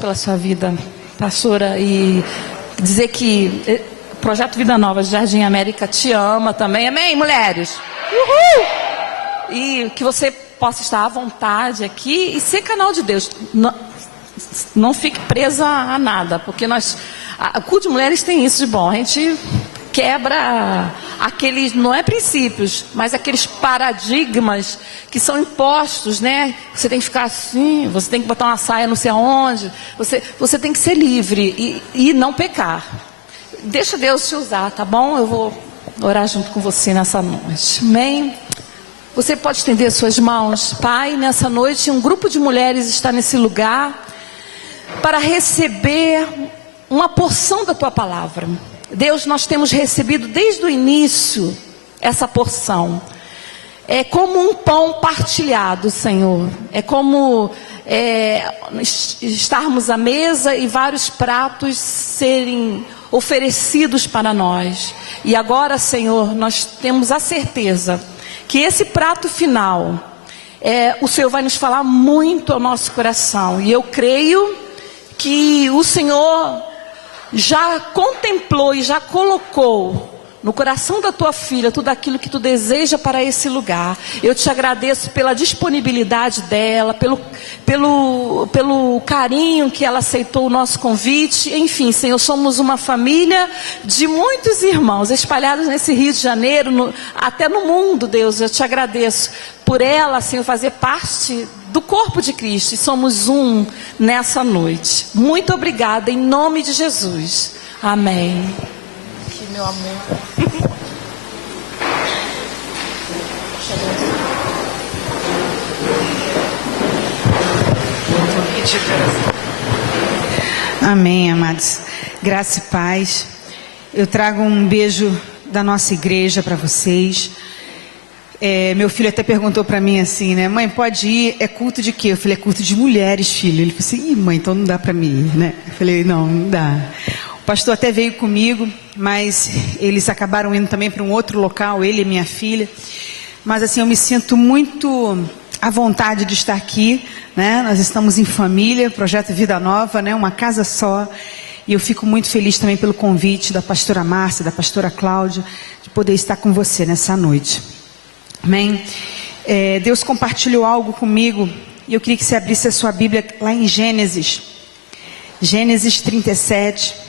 Pela sua vida, pastora, e dizer que o Projeto Vida Nova de Jardim América te ama também, amém, mulheres? Uhul! E que você possa estar à vontade aqui e ser canal de Deus. Não fique presa a nada, porque o culto de mulheres tem isso de bom, a gente quebra aqueles, não é princípios, mas aqueles paradigmas que são impostos, né? Você tem que ficar assim, você tem que botar uma saia não sei aonde, você tem que ser livre e não pecar. Deixa Deus te usar, tá bom? Eu vou orar junto com você nessa noite, amém? Você pode estender suas mãos. Pai, nessa noite um grupo de mulheres está nesse lugar para receber uma porção da tua palavra. Deus, nós temos recebido desde o início essa porção. É como um pão partilhado, Senhor. É como estarmos à mesa e vários pratos serem oferecidos para nós. E agora, Senhor, nós temos a certeza que esse prato final, o Senhor vai nos falar muito ao nosso coração. E eu creio que o Senhor já contemplou e já colocou no coração da tua filha tudo aquilo que tu deseja para esse lugar. Eu te agradeço pela disponibilidade dela, pelo carinho que ela aceitou o nosso convite. Enfim, Senhor, somos uma família de muitos irmãos espalhados nesse Rio de Janeiro, até no mundo, Deus. Eu te agradeço por ela, Senhor, fazer parte do corpo de Cristo, e somos um nessa noite. Muito obrigada, em nome de Jesus, amém. Aqui, meu amor. Amém, amados. Graça e paz. Eu trago um beijo da nossa igreja para vocês. Meu filho até perguntou para mim assim, né? Mãe, pode ir? É culto de quê? Eu falei, é culto de mulheres, filho. Ele falou assim, mãe, então não dá para mim ir, né? Eu falei, não dá. O pastor até veio comigo, mas eles acabaram indo também para um outro local, ele e minha filha. Mas assim, eu me sinto muito à vontade de estar aqui, né? Nós estamos em família, Projeto Vida Nova, né? Uma casa só. E eu fico muito feliz também pelo convite da pastora Márcia, da pastora Cláudia, de poder estar com você nessa noite. Amém? Deus compartilhou algo comigo e eu queria que você abrisse a sua Bíblia lá em Gênesis 37.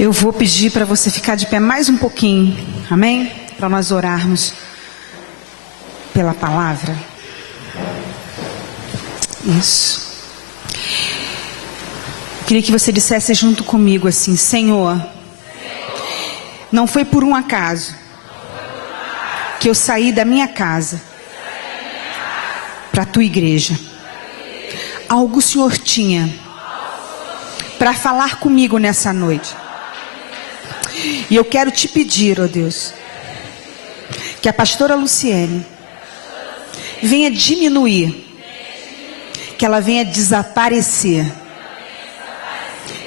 Eu vou pedir para você ficar de pé mais um pouquinho, amém? Para nós orarmos pela palavra. Isso. Eu queria que você dissesse junto comigo assim, Senhor, não foi por um acaso que eu saí da minha casa para a tua igreja. Algo o Senhor tinha para falar comigo nessa noite. E eu quero te pedir, ó Deus, que a pastora Luciene venha diminuir, que ela venha desaparecer,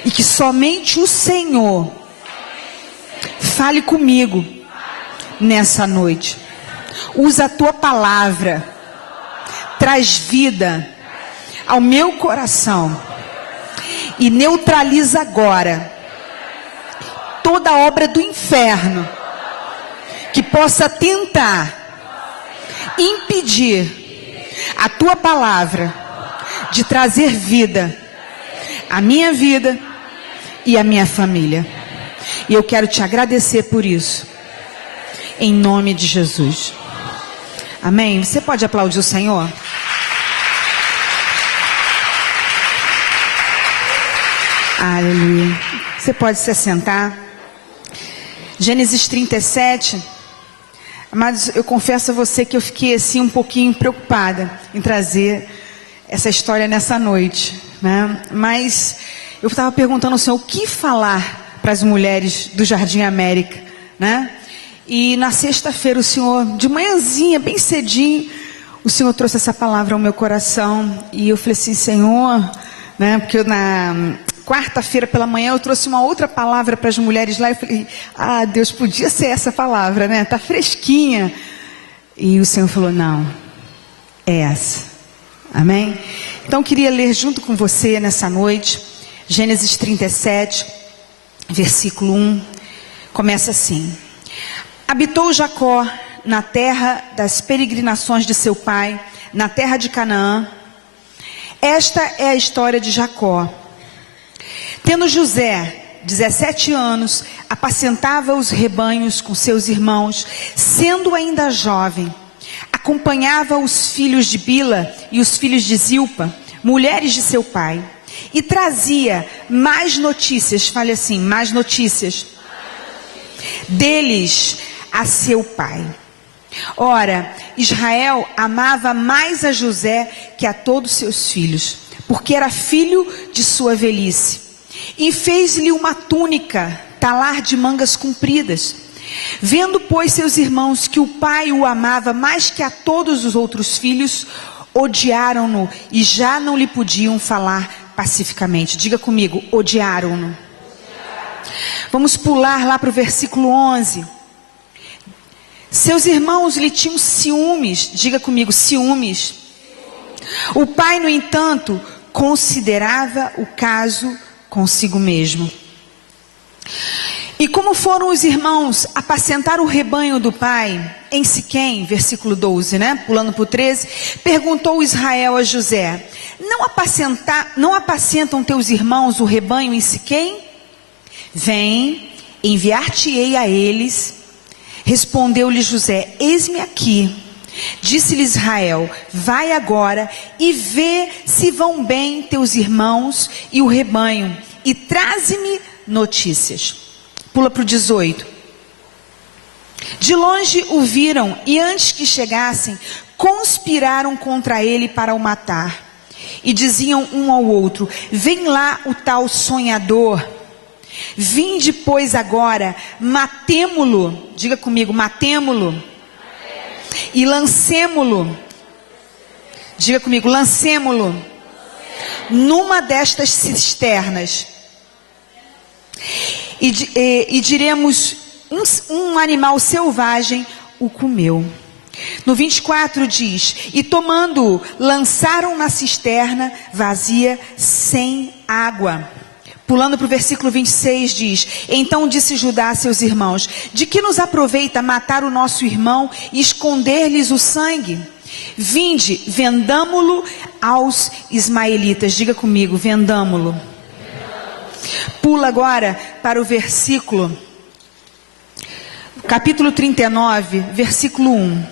e que somente o Senhor fale comigo nessa noite. Usa a tua palavra, traz vida ao meu coração e neutraliza agora toda obra do inferno que possa tentar impedir a tua palavra de trazer vida à minha vida e à minha família. E eu quero te agradecer por isso, em nome de Jesus. Amém? Você pode aplaudir o Senhor? Aleluia. Você pode se assentar. Gênesis 37. Amados, eu confesso a você que eu fiquei assim um pouquinho preocupada em trazer essa história nessa noite, né? Mas eu estava perguntando ao Senhor o que falar para as mulheres do Jardim América, né? E na sexta-feira o Senhor, de manhãzinha, bem cedinho, o Senhor trouxe essa palavra ao meu coração. E eu falei assim, Senhor, né? Porque na quarta-feira pela manhã eu trouxe uma outra palavra para as mulheres lá. Eu falei, Deus, podia ser essa palavra, né? Tá fresquinha. E o Senhor falou, não, é essa. Amém? Então eu queria ler junto com você nessa noite, Gênesis 37, versículo 1. Começa assim. Habitou Jacó na terra das peregrinações de seu pai, na terra de Canaã. Esta é a história de Jacó. Tendo José 17 anos, apacentava os rebanhos com seus irmãos, sendo ainda jovem. Acompanhava os filhos de Bila e os filhos de Zilpa, mulheres de seu pai, e trazia mais notícias, fale assim, mais notícias, deles a seu pai. Ora, Israel amava mais a José que a todos seus filhos, porque era filho de sua velhice. E fez-lhe uma túnica, talar de mangas compridas. Vendo, pois, seus irmãos que o pai o amava mais que a todos os outros filhos, odiaram-no e já não lhe podiam falar pacificamente. Diga comigo, odiaram-no. Vamos pular lá para o versículo 11. Seus irmãos lhe tinham ciúmes. Diga comigo, ciúmes. O pai, no entanto, considerava o caso consigo mesmo. E como foram os irmãos apacentar o rebanho do pai em Siquém, versículo 12, né? Pulando para o 13, perguntou Israel a José, não apacentam teus irmãos o rebanho em Siquém? Vem, enviar-te-ei a eles. Respondeu-lhe José, eis-me aqui. Disse-lhe Israel, vai agora e vê se vão bem teus irmãos e o rebanho, e traze-me notícias. Pula para o 18. De longe o viram, e antes que chegassem, conspiraram contra ele para o matar. E diziam um ao outro, vem lá o tal sonhador. Vinde, pois, agora, matemo-lo. Diga comigo, matemo-lo. E lancemo-lo. Diga comigo, lancemo-lo. Numa destas cisternas. E diremos, um animal selvagem o comeu. No 24 diz, e tomando-o, lançaram na cisterna vazia sem água. Pulando para o versículo 26 diz, então disse Judá a seus irmãos, de que nos aproveita matar o nosso irmão e esconder-lhes o sangue? Vinde, vendamo-lo aos ismaelitas. Diga comigo, vendamo-lo. Pula agora para o versículo, capítulo 39, versículo 1.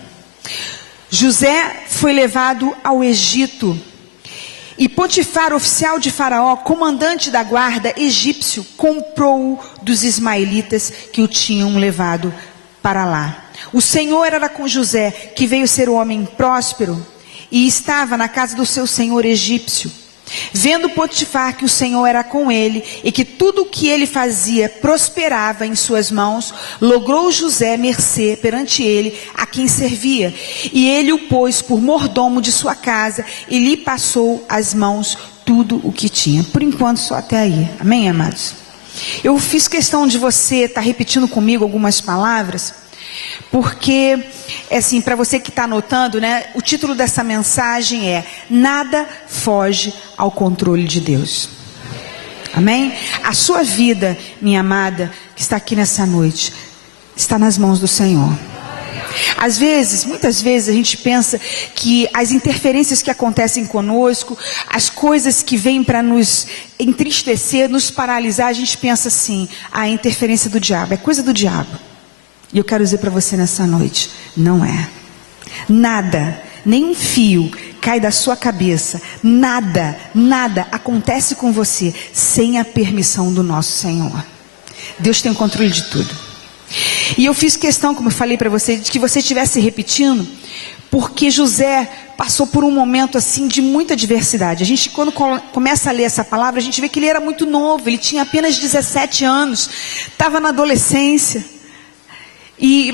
José foi levado ao Egito. E Potifar, oficial de Faraó, comandante da guarda egípcio, comprou-o dos ismaelitas que o tinham levado para lá. O Senhor era com José, que veio ser um homem próspero, e estava na casa do seu senhor egípcio. Vendo Potifar que o Senhor era com ele, e que tudo o que ele fazia prosperava em suas mãos, logrou José mercê perante ele, a quem servia. E ele o pôs por mordomo de sua casa, e lhe passou às mãos tudo o que tinha. Por enquanto, só até aí. Amém, amados? Eu fiz questão de você estar repetindo comigo algumas palavras, porque, assim, para você que está anotando, né, o título dessa mensagem é Nada foge ao controle de Deus. Amém? A sua vida, minha amada, que está aqui nessa noite, está nas mãos do Senhor. Às vezes, muitas vezes a gente pensa que as interferências que acontecem conosco, as coisas que vêm para nos entristecer, nos paralisar, a gente pensa assim, a interferência do diabo, é coisa do diabo. E eu quero dizer para você nessa noite, não é. Nada, nem um fio cai da sua cabeça, nada acontece com você sem a permissão do nosso Senhor. Deus tem o controle de tudo. E eu fiz questão, como eu falei para você, de que você estivesse repetindo, porque José passou por um momento assim de muita adversidade. A gente, quando começa a ler essa palavra, a gente vê que ele era muito novo, ele tinha apenas 17 anos, estava na adolescência.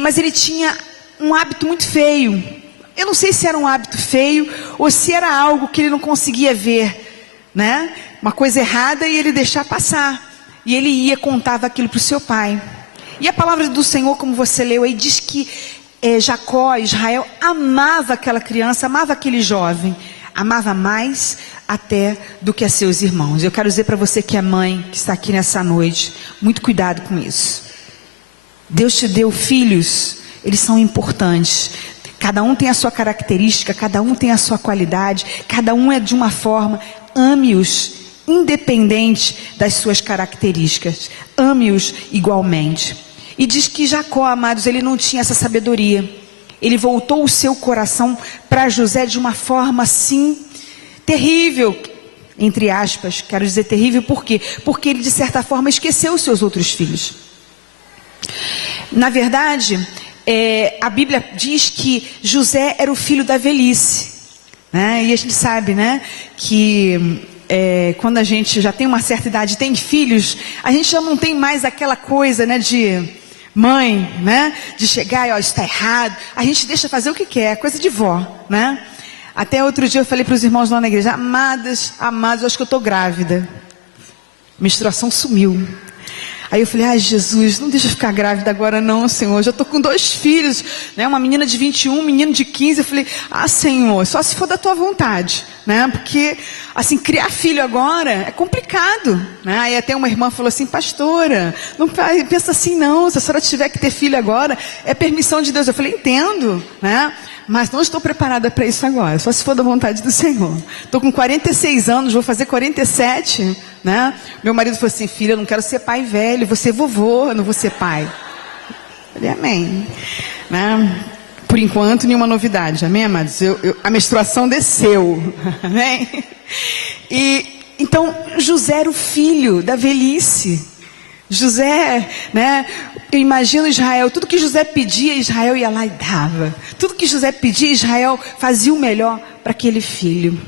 Mas ele tinha um hábito muito feio. Eu não sei se era um hábito feio ou se era algo que ele não conseguia ver, né? Uma coisa errada e ele deixar passar. E ele ia, contava aquilo para o seu pai. E a palavra do Senhor, como você leu aí, diz que Jacó, Israel, amava aquela criança, amava aquele jovem. Amava mais até do que a seus irmãos. Eu quero dizer para você que é mãe, que está aqui nessa noite, muito cuidado com isso. Deus te deu filhos, eles são importantes. Cada um tem a sua característica, cada um tem a sua qualidade, cada um é de uma forma. Ame-os, independente das suas características. Ame-os igualmente. E diz que Jacó, amados, ele não tinha essa sabedoria. Ele voltou o seu coração para José de uma forma assim, terrível, entre aspas. Quero dizer terrível por quê? Porque ele de certa forma esqueceu os seus outros filhos. Na verdade, a Bíblia diz que José era o filho da velhice, né? E a gente sabe, né, que quando a gente já tem uma certa idade e tem filhos, a gente já não tem mais aquela coisa, né, de mãe, né, de chegar e ó, isso está errado. A gente deixa fazer o que quer, coisa de vó, né? Até outro dia eu falei para os irmãos lá na igreja: amados, eu acho que eu estou grávida. Menstruação sumiu. Aí eu falei: ai Jesus, não deixa eu ficar grávida agora não, Senhor. Já estou com 2 filhos, né? Uma menina de 21, um menino de 15. Eu falei: ah, Senhor, só se for da tua vontade, né? Porque, assim, criar filho agora é complicado, né? Aí até uma irmã falou assim: pastora, não pensa assim não. Se a senhora tiver que ter filho agora, é permissão de Deus. Eu falei: entendo, né? Mas não estou preparada para isso agora, só se for da vontade do Senhor. Estou com 46 anos, vou fazer 47, né? Meu marido falou assim: filha, eu não quero ser pai velho, vou ser vovô, eu não vou ser pai. Eu falei: amém, né? Por enquanto, nenhuma novidade, amém, amados? A menstruação desceu, amém? E então, José era o filho da velhice. José, né? Eu imagino Israel, tudo que José pedia, Israel ia lá e dava. Tudo que José pedia, Israel fazia o melhor para aquele filho.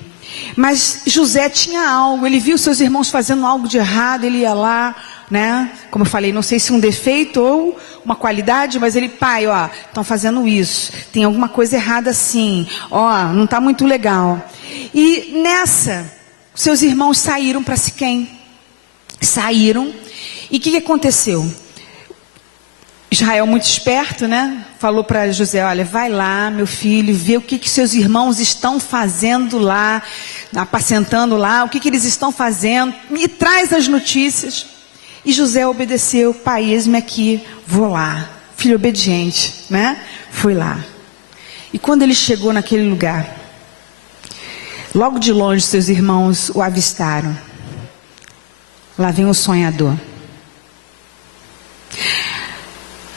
Mas José tinha algo, ele viu seus irmãos fazendo algo de errado, ele ia lá, né? Como eu falei, não sei se um defeito ou uma qualidade, mas ele: pai, ó, estão fazendo isso, tem alguma coisa errada assim, ó, não está muito legal. E nessa, seus irmãos saíram para Siquém. Saíram. E o que aconteceu? Israel, muito esperto, né? Falou para José: olha, vai lá, meu filho, vê o que seus irmãos estão fazendo lá, apacentando lá, o que eles estão fazendo, me traz as notícias. E José obedeceu: pai, eis-me aqui, vou lá. Filho obediente, né? Foi lá. E quando ele chegou naquele lugar, logo de longe seus irmãos o avistaram. Lá vem o sonhador.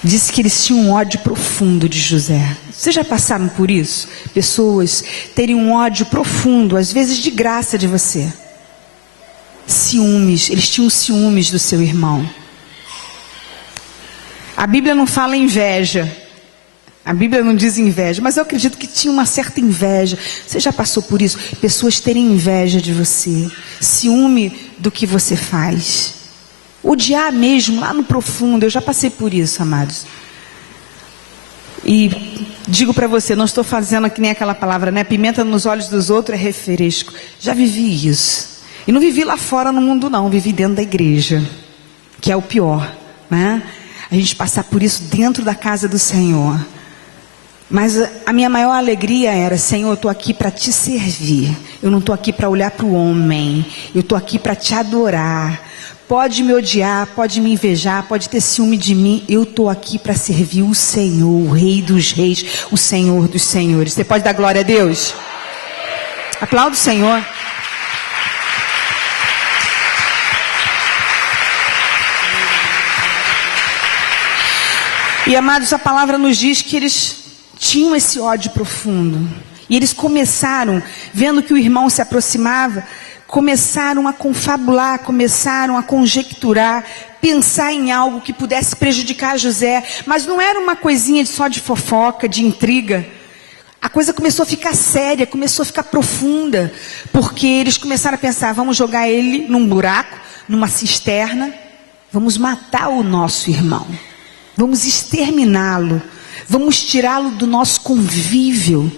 Disse que eles tinham um ódio profundo de José. Vocês já passaram por isso? Pessoas terem um ódio profundo, às vezes de graça, de você. Ciúmes, eles tinham ciúmes do seu irmão. A Bíblia não fala inveja. A Bíblia não diz inveja, mas eu acredito que tinha uma certa inveja. Você já passou por isso? Pessoas terem inveja de você, ciúme do que você faz. Odiar mesmo, lá no profundo. Eu já passei por isso, amados. E digo para você, não estou fazendo que nem aquela palavra, né? Pimenta nos olhos dos outros é refresco. Já vivi isso. E não vivi lá fora no mundo não, vivi dentro da igreja, que é o pior, né? A gente passar por isso dentro da casa do Senhor. Mas a minha maior alegria era: Senhor, eu estou aqui para te servir. Eu não estou aqui para olhar para o homem. Eu estou aqui para te adorar. Pode me odiar, pode me invejar, pode ter ciúme de mim. Eu estou aqui para servir o Senhor, o Rei dos Reis, o Senhor dos Senhores. Você pode dar glória a Deus? Aplauda o Senhor. E amados, a palavra nos diz que eles tinham esse ódio profundo. E eles começaram, vendo que o irmão se aproximava, começaram a confabular, começaram a conjecturar, pensar em algo que pudesse prejudicar José. Mas não era uma coisinha só de fofoca, de intriga. A coisa começou a ficar séria, começou a ficar profunda. Porque eles começaram a pensar: vamos jogar ele num buraco, numa cisterna. Vamos matar o nosso irmão. vamos exterminá-lo, vamos tirá-lo do nosso convívio.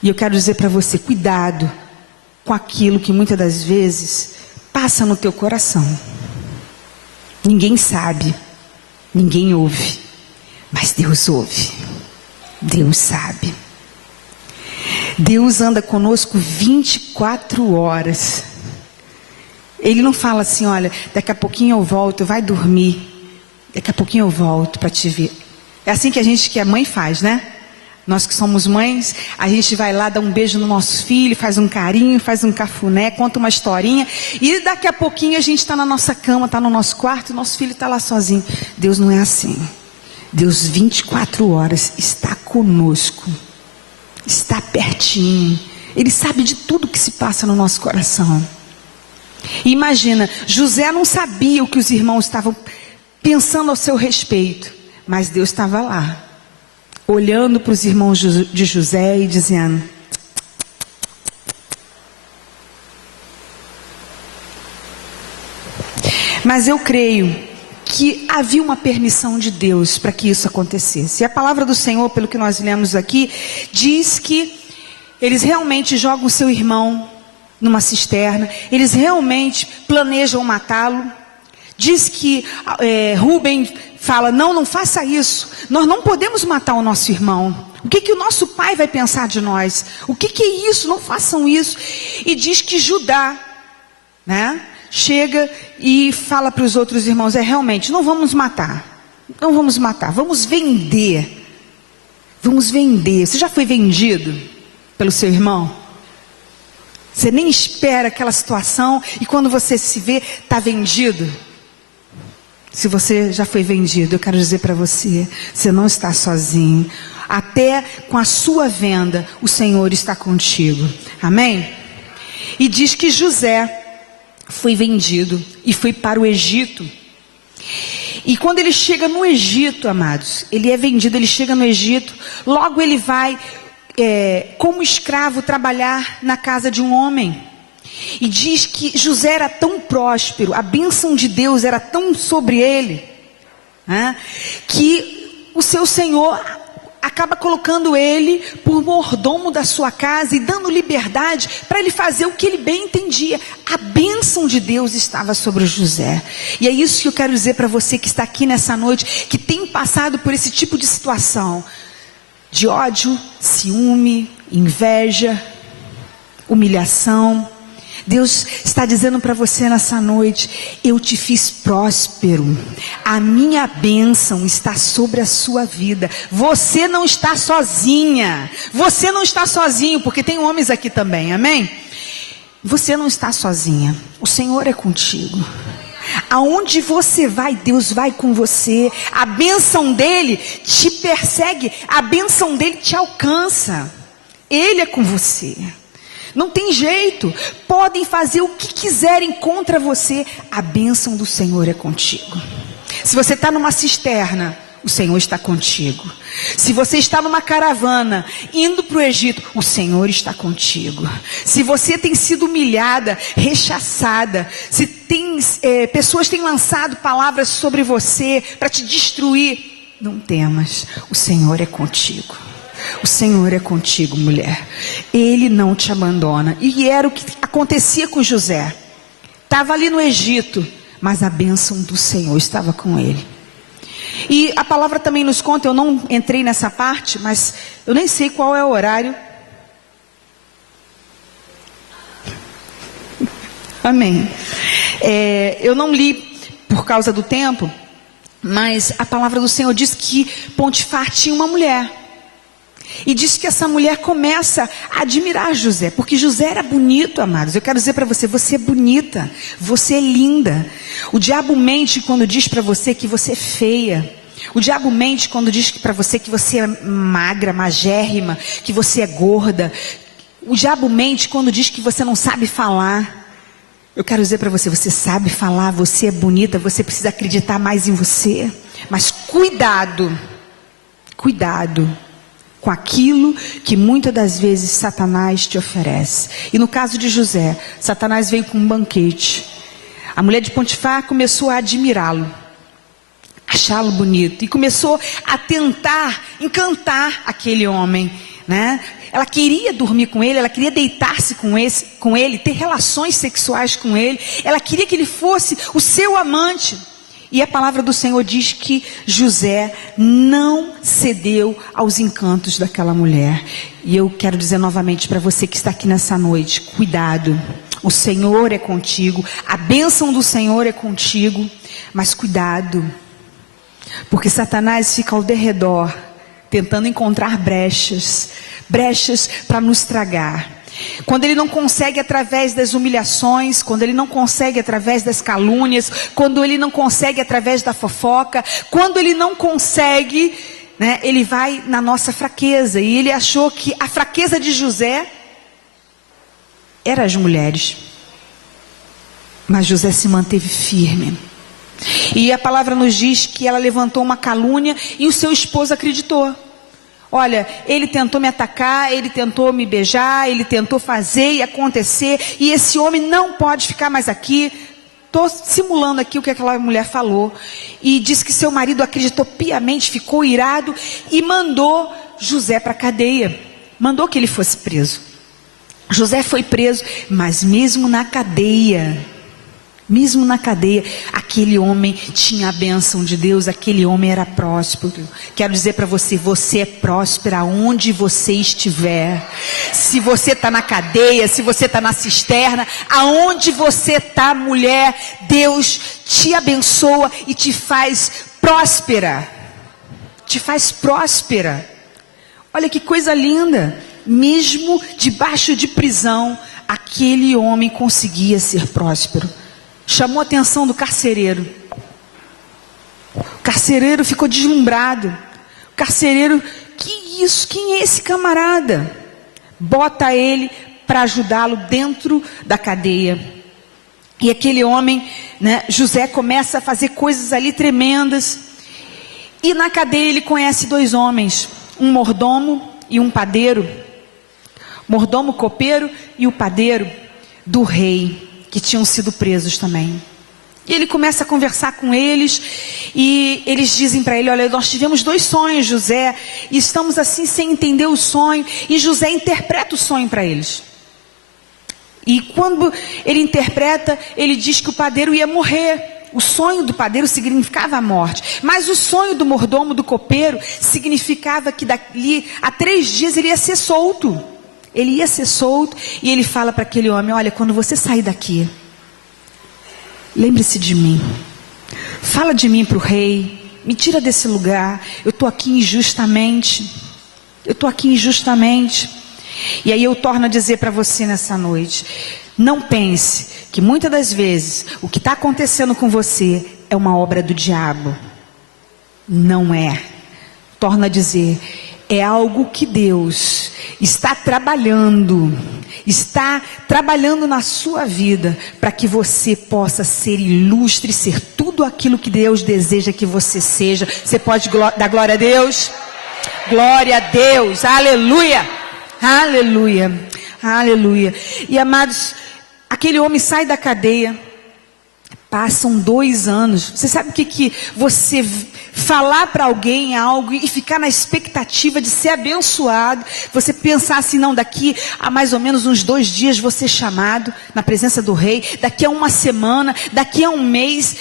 E eu quero dizer para você, cuidado com aquilo que muitas das vezes passa no teu coração. Ninguém sabe, ninguém ouve, mas Deus ouve, Deus sabe. Deus anda conosco 24 horas. Ele não fala assim, olha, daqui a pouquinho eu volto, vai dormir, daqui a pouquinho eu volto para te ver. É assim que a gente que é mãe faz, né? Nós que somos mães, a gente vai lá, dá um beijo no nosso filho, faz um carinho, faz um cafuné, conta uma historinha, e daqui a pouquinho a gente está na nossa cama, está no nosso quarto, e nosso filho está lá sozinho. Deus não é assim. Deus 24 horas está conosco, está pertinho. Ele sabe de tudo que se passa no nosso coração. E imagina, José não sabia o que os irmãos estavam pensando ao seu respeito, mas Deus estava lá, olhando para os irmãos de José e dizendo: mas eu creio que havia uma permissão de Deus para que isso acontecesse. E a palavra do Senhor, pelo que nós lemos aqui, diz que eles realmente jogam o seu irmão numa cisterna, eles realmente planejam matá-lo. Diz que Rubem fala, não faça isso, nós não podemos matar o nosso irmão, o que o nosso pai vai pensar de nós, o que é isso, não façam isso. E diz que Judá, né, chega e fala para os outros irmãos, realmente, não vamos matar, vamos vender, você já foi vendido pelo seu irmão? Você nem espera aquela situação, e quando você se vê, está vendido. Se você já foi vendido, eu quero dizer para você, você não está sozinho. Até com a sua venda, o Senhor está contigo. Amém? E diz que José foi vendido e foi para o Egito. E quando ele chega no Egito, amados, ele é vendido, ele chega no Egito, logo ele vai como escravo trabalhar na casa de um homem. E diz que José era tão próspero, a bênção de Deus era tão sobre ele, né, que o seu senhor acaba colocando ele por mordomo da sua casa e dando liberdade para ele fazer o que ele bem entendia. A bênção de Deus estava sobre José. E é isso que eu quero dizer para você que está aqui nessa noite, que tem passado por esse tipo de situação, de ódio, ciúme, inveja, humilhação. Deus está dizendo para você nessa noite, eu te fiz próspero, a minha bênção está sobre a sua vida, você não está sozinha, você não está sozinho, porque tem homens aqui também, amém? Você não está sozinha, o Senhor é contigo. Aonde você vai, Deus vai com você. A bênção dele te persegue, a bênção dele te alcança. Ele é com você. Não tem jeito. Podem fazer o que quiserem contra você, a bênção do Senhor é contigo. Se você está numa cisterna, o Senhor está contigo. Se você está numa caravana, indo para o Egito, o Senhor está contigo. Se você tem sido humilhada, rechaçada, se pessoas têm lançado palavras sobre você para te destruir, não temas, o Senhor é contigo. O Senhor é contigo, mulher. Ele não te abandona. E era o que acontecia com José. Estava ali no Egito, mas a bênção do Senhor estava com ele. E a palavra também nos conta, eu não entrei nessa parte, mas eu nem sei qual é o horário. Amém. Eu não li por causa do tempo, mas a palavra do Senhor diz que Potifar tinha uma mulher. E diz que essa mulher começa a admirar José, porque José era bonito, amados. Eu quero dizer para você, você é bonita, você é linda. O diabo mente quando diz para você que você é feia. O diabo mente quando diz para você que você é magra, magérrima, que você é gorda. O diabo mente quando diz que você não sabe falar. Eu quero dizer para você, você sabe falar, você é bonita, você precisa acreditar mais em você. Mas cuidado com aquilo que muitas das vezes Satanás te oferece. E no caso de José, Satanás veio com um banquete. A mulher de Potifar começou a admirá-lo. achá-lo bonito e começou a tentar encantar aquele homem, né? Ela queria dormir com ele, ela queria deitar-se com ele, ter relações sexuais com ele, ela queria que ele fosse o seu amante. E a palavra do Senhor diz que José não cedeu aos encantos daquela mulher. E eu quero dizer novamente para você que está aqui nessa noite, cuidado. O Senhor é contigo, a bênção do Senhor é contigo, mas cuidado. Porque Satanás fica ao derredor, tentando encontrar brechas para nos tragar. Quando ele não consegue através das humilhações, quando ele não consegue através das calúnias, quando ele não consegue através da fofoca, quando ele não consegue, né, ele vai na nossa fraqueza. E ele achou que a fraqueza de José era as mulheres. Mas José se manteve firme. E a palavra nos diz que ela levantou uma calúnia e o seu esposo acreditou. Olha, ele tentou me atacar, ele tentou me beijar, ele tentou fazer e acontecer, e esse homem não pode ficar mais aqui. Estou simulando aqui o que aquela mulher falou. E disse que seu marido acreditou piamente, ficou irado e mandou José para a cadeia. Mandou que ele fosse preso. José foi preso, mas mesmo na cadeia, aquele homem tinha a bênção de Deus, aquele homem era próspero. Quero dizer para você, você é próspero aonde você estiver. Se você está na cadeia, se você está na cisterna, aonde você está, mulher, Deus te abençoa e te faz próspera. Te faz próspera. Olha que coisa linda. Mesmo debaixo de prisão, aquele homem conseguia ser próspero. Chamou a atenção do carcereiro. O carcereiro ficou deslumbrado. O carcereiro, que isso? Quem é esse camarada? Bota ele para ajudá-lo dentro da cadeia. E aquele homem, né, José, começa a fazer coisas ali tremendas. E na cadeia ele conhece dois homens, um mordomo e um padeiro. Mordomo, copeiro e o padeiro do rei, que tinham sido presos também. E ele começa a conversar com eles, e eles dizem para ele: olha, nós tivemos dois sonhos, José, e estamos assim sem entender o sonho. E José interpreta o sonho para eles. E quando ele interpreta, ele diz que o padeiro ia morrer. O sonho do padeiro significava a morte, mas o sonho do mordomo, do copeiro, significava que dali a 3 dias ele ia ser solto. Ele ia ser solto, e ele fala para aquele homem: olha, quando você sair daqui, lembre-se de mim. Fala de mim para o rei, me tira desse lugar, eu estou aqui injustamente. E aí eu torno a dizer para você nessa noite, não pense que muitas das vezes o que está acontecendo com você é uma obra do diabo. Não é. Torno a dizer, é algo que Deus está trabalhando na sua vida, para que você possa ser ilustre, ser tudo aquilo que Deus deseja que você seja. Você pode dar glória a Deus? Glória a Deus, aleluia, aleluia, aleluia. E amados, aquele homem sai da cadeia. Passam 2 anos. Você sabe o que você falar para alguém algo e ficar na expectativa de ser abençoado? Você pensar assim, não, daqui a mais ou menos uns 2 dias vou ser chamado na presença do rei. Daqui a 1 semana, daqui a 1 mês.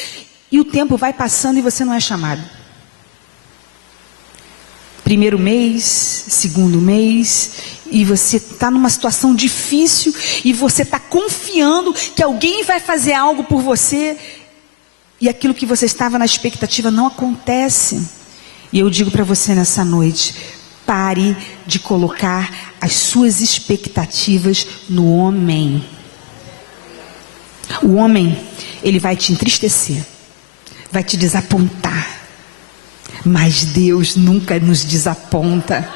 E o tempo vai passando e você não é chamado. 1º mês, 2º mês, e você está numa situação difícil, e você está confiando que alguém vai fazer algo por você, e aquilo que você estava na expectativa não acontece. E eu digo para você nessa noite, pare de colocar as suas expectativas no homem. O homem, ele vai te entristecer, vai te desapontar. Mas Deus nunca nos desaponta.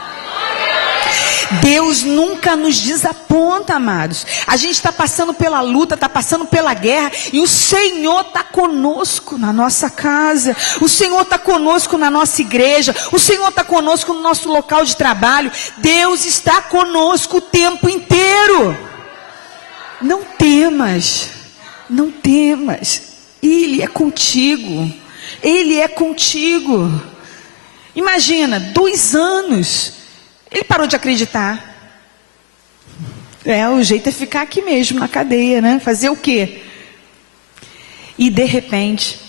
Deus nunca nos desaponta, amados. A gente está passando pela luta, está passando pela guerra, e o Senhor está conosco na nossa casa. O Senhor está conosco na nossa igreja. O Senhor está conosco no nosso local de trabalho. Deus está conosco o tempo inteiro. Não temas. Não temas. Ele é contigo. Ele é contigo. Imagina, 2 anos. Ele parou de acreditar. O jeito é ficar aqui mesmo, na cadeia, né? Fazer o quê? E de repente,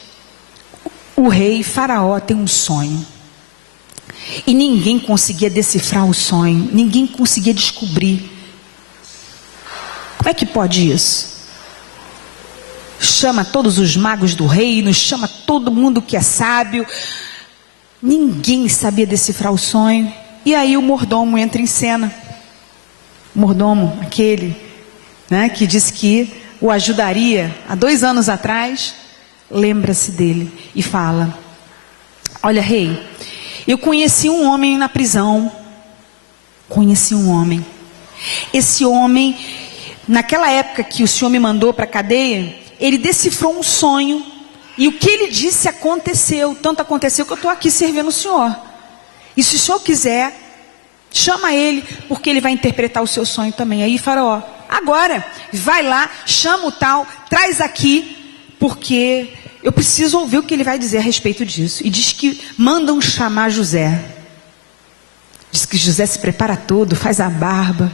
o rei Faraó tem um sonho. E ninguém conseguia decifrar o sonho. Ninguém conseguia descobrir. Como é que pode isso? Chama todos os magos do reino, chama todo mundo que é sábio. Ninguém sabia decifrar o sonho. E aí o mordomo entra em cena. O mordomo, aquele, né, que disse que o ajudaria há 2 anos atrás, lembra-se dele e fala: olha, rei, eu conheci um homem na prisão. Conheci um homem. Esse homem, naquela época que o senhor me mandou para a cadeia, ele decifrou um sonho. E o que ele disse aconteceu. Tanto aconteceu que eu estou aqui servindo o senhor. E se o senhor quiser, chama ele, porque ele vai interpretar o seu sonho também. Aí Faraó, agora, vai lá, chama o tal, traz aqui, porque eu preciso ouvir o que ele vai dizer a respeito disso. E diz que mandam chamar José. Diz que José se prepara todo, faz a barba.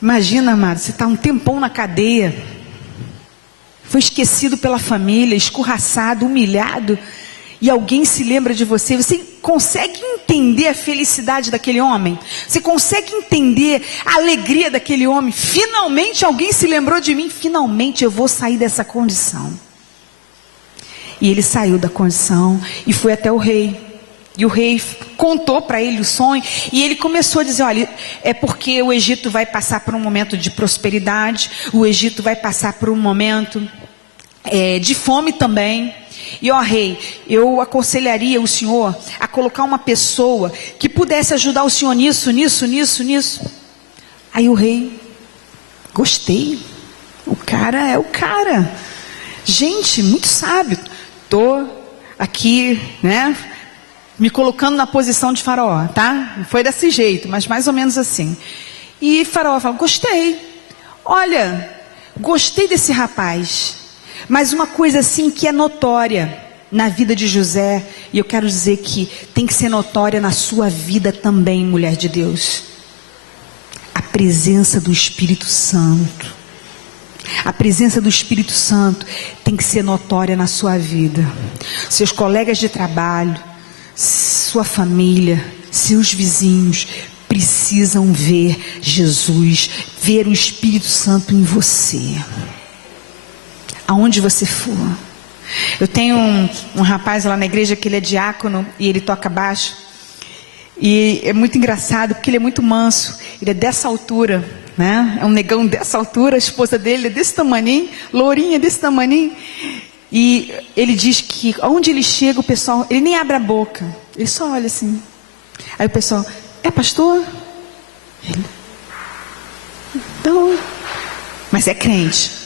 Imagina, amado, você está um tempão na cadeia, foi esquecido pela família, escorraçado, humilhado, e alguém se lembra de você. Você consegue entender a felicidade daquele homem? Você consegue entender a alegria daquele homem? Finalmente alguém se lembrou de mim, finalmente eu vou sair dessa condição. E ele saiu da condição e foi até o rei. E o rei contou para ele o sonho, e ele começou a dizer: olha, é porque o Egito vai passar por um momento de prosperidade, o Egito vai passar por um momento de fome também. E ó, rei, eu aconselharia o senhor a colocar uma pessoa que pudesse ajudar o senhor nisso. Aí o rei, gostei, o cara é o cara, gente, muito sábio. Estou aqui, né, me colocando na posição de Faraó, tá? Não foi desse jeito, mas mais ou menos assim. E Faraó fala: gostei, olha, gostei desse rapaz. Mas uma coisa assim que é notória na vida de José, e eu quero dizer que tem que ser notória na sua vida também, mulher de Deus: a presença do Espírito Santo. A presença do Espírito Santo tem que ser notória na sua vida. Seus colegas de trabalho, sua família, seus vizinhos precisam ver Jesus, ver o Espírito Santo em você. Aonde você for. Eu tenho um rapaz lá na igreja que ele é diácono e ele toca baixo. E é muito engraçado porque ele é muito manso. Ele é dessa altura, né? É um negão dessa altura. A esposa dele é desse tamaninho, lourinha desse tamaninho. E ele diz que aonde ele chega, o pessoal, ele nem abre a boca, ele só olha assim. Aí o pessoal: é pastor? Ele: não, mas é crente.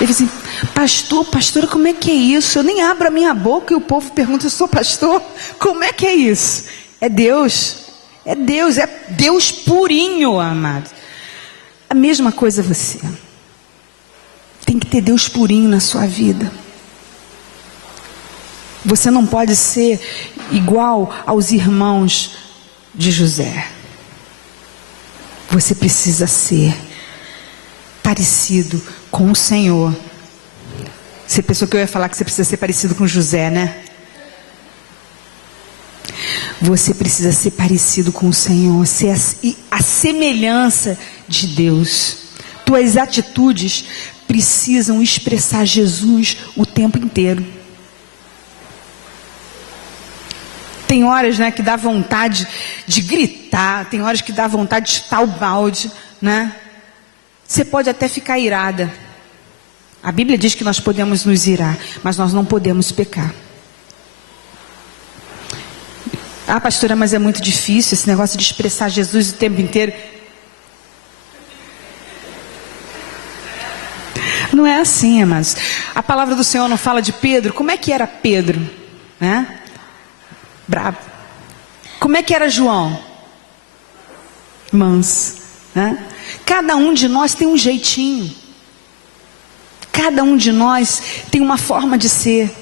Ele diz assim: pastora, como é que é isso? Eu nem abro a minha boca e o povo pergunta: eu sou pastor? Como é que é isso? É Deus, é Deus purinho, amado. A mesma coisa você. Tem que ter Deus purinho na sua vida. Você não pode ser igual aos irmãos de José. Você precisa ser parecido com o Senhor. Você pensou que eu ia falar que você precisa ser parecido com José, né? Você precisa ser parecido com o Senhor, ser a semelhança de Deus. Tuas atitudes precisam expressar Jesus o tempo inteiro. Tem horas, né, que dá vontade de gritar, tem horas que dá vontade de chutar o balde, né? Você pode até ficar irada. A Bíblia diz que nós podemos nos irar, mas nós não podemos pecar. Ah, pastora, mas é muito difícil esse negócio de expressar Jesus o tempo inteiro. Não é assim, amados. A palavra do Senhor não fala de Pedro. Como é que era Pedro? Né? Bravo. Como é que era João? Manso. Né? Cada um de nós tem um jeitinho. Cada um de nós tem uma forma de ser.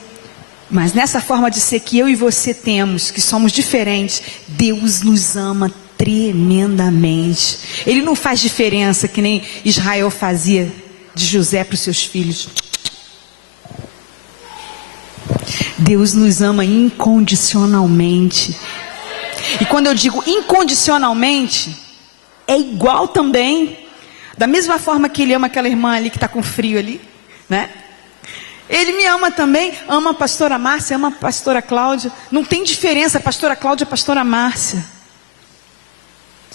Mas nessa forma de ser que eu e você temos, que somos diferentes, Deus nos ama tremendamente. Ele não faz diferença que nem Israel fazia de José para os seus filhos. Deus nos ama incondicionalmente. E quando eu digo incondicionalmente, é igual também, da mesma forma que Ele ama aquela irmã ali que está com frio ali, né? Ele me ama também, ama a pastora Márcia, ama a pastora Cláudia. Não tem diferença, a pastora Cláudia e a pastora Márcia.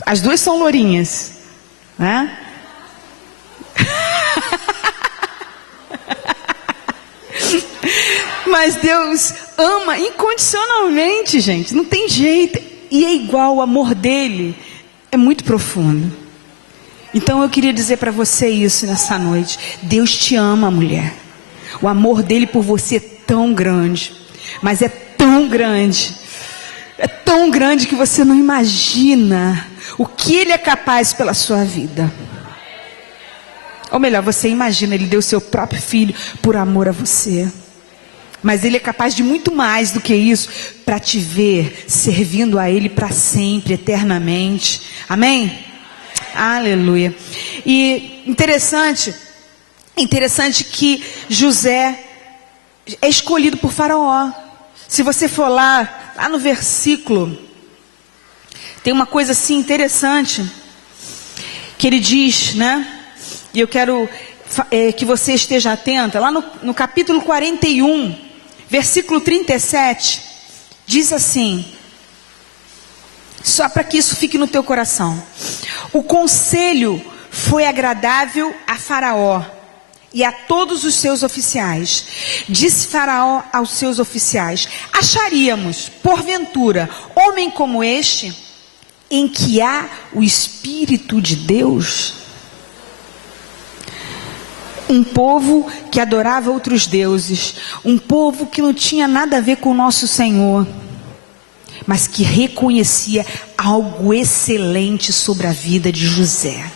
As duas são lourinhas, né? Mas Deus ama incondicionalmente, gente. Não tem jeito. E é igual, o amor dele é muito profundo. Então eu queria dizer para você isso nessa noite. Deus te ama, mulher. O amor dele por você é tão grande. Mas é tão grande. É tão grande que você não imagina o que ele é capaz pela sua vida. Ou melhor, você imagina, ele deu seu próprio filho por amor a você. Mas ele é capaz de muito mais do que isso, para te ver servindo a ele para sempre, eternamente. Amém? Aleluia. E interessante que José é escolhido por Faraó. Se você for lá no versículo, tem uma coisa assim interessante, que ele diz, né? E eu quero que você esteja atenta, lá no capítulo 41, versículo 37, diz assim, só para que isso fique no teu coração: o conselho foi agradável a Faraó e a todos os seus oficiais. Disse Faraó aos seus oficiais: acharíamos, porventura, homem como este, em que há o Espírito de Deus? Um povo que adorava outros deuses, um povo que não tinha nada a ver com o nosso Senhor, mas que reconhecia algo excelente sobre a vida de José.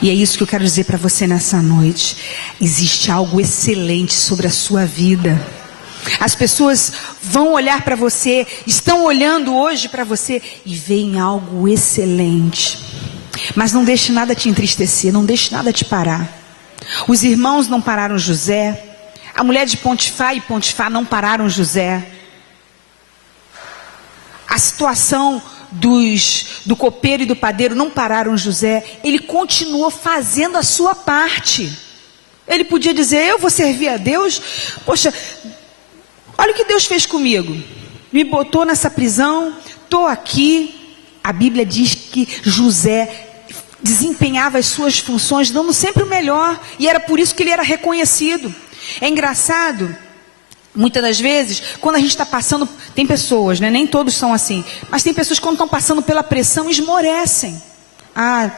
E é isso que eu quero dizer para você nessa noite. Existe algo excelente sobre a sua vida. As pessoas vão olhar para você, estão olhando hoje para você e veem algo excelente. Mas não deixe nada te entristecer, não deixe nada te parar. Os irmãos não pararam José. A mulher de Potifar e Potifar não pararam José. A situação do copeiro e do padeiro não pararam José. Ele continuou fazendo a sua parte. Ele podia dizer: eu vou servir a Deus. Poxa, olha o que Deus fez comigo. Me botou nessa prisão, estou aqui. A Bíblia diz que José desempenhava as suas funções, dando sempre o melhor. E era por isso que ele era reconhecido. É engraçado, muitas das vezes, quando a gente está passando, tem pessoas, né? Nem todos são assim, mas tem pessoas que quando estão passando pela pressão, esmorecem. Ah,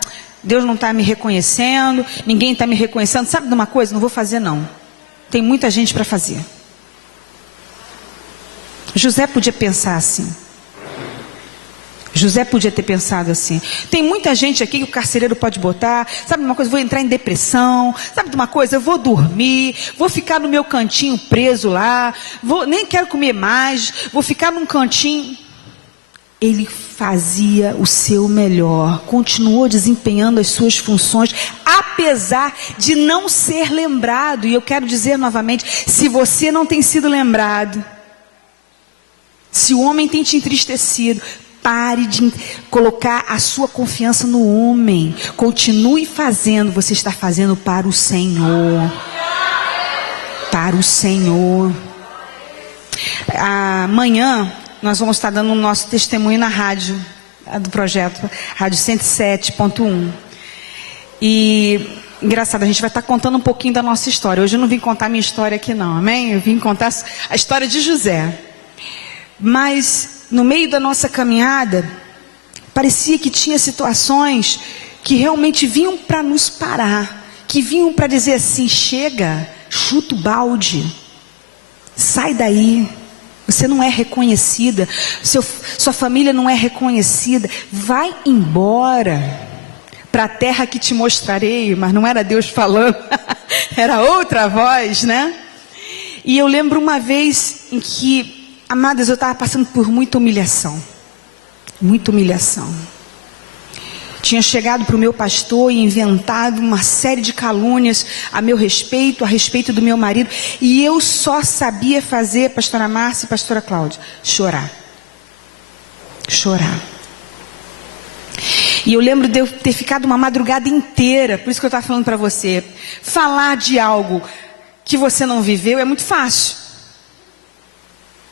Deus não está me reconhecendo, ninguém está me reconhecendo. Sabe de uma coisa? Não vou fazer não. Tem muita gente para fazer. José podia pensar assim. José podia ter pensado assim. Tem muita gente aqui que o carcereiro pode botar. Sabe de uma coisa? Vou entrar em depressão. Sabe de uma coisa? Eu vou dormir. Vou ficar no meu cantinho preso lá. Nem quero comer mais. Vou ficar num cantinho. Ele fazia o seu melhor. Continuou desempenhando as suas funções. Apesar de não ser lembrado. E eu quero dizer novamente. Se você não tem sido lembrado. Se o homem tem te entristecido. Pare de colocar a sua confiança no homem. Continue fazendo. Você está fazendo para o Senhor. Para o Senhor. Amanhã nós vamos estar dando o nosso testemunho na rádio do projeto, Rádio 107.1. E engraçado, a gente vai estar contando um pouquinho da nossa história. Hoje eu não vim contar minha história aqui não, amém? Eu vim contar a história de José. Mas no meio da nossa caminhada, parecia que tinha situações que realmente vinham para nos parar, que vinham para dizer assim: chega, chuta o balde, sai daí, você não é reconhecida, sua família não é reconhecida, vai embora para a terra que te mostrarei. Mas não era Deus falando, era outra voz, né? E eu lembro uma vez em que, amadas, eu estava passando por muita humilhação. Muita humilhação. Tinha chegado para o meu pastor e inventado uma série de calúnias a meu respeito, a respeito do meu marido. E eu só sabia fazer, pastora Márcia e pastora Cláudia, chorar. Chorar. E eu lembro de eu ter ficado uma madrugada inteira, por isso que eu estava falando para você. Falar de algo que você não viveu é muito fácil.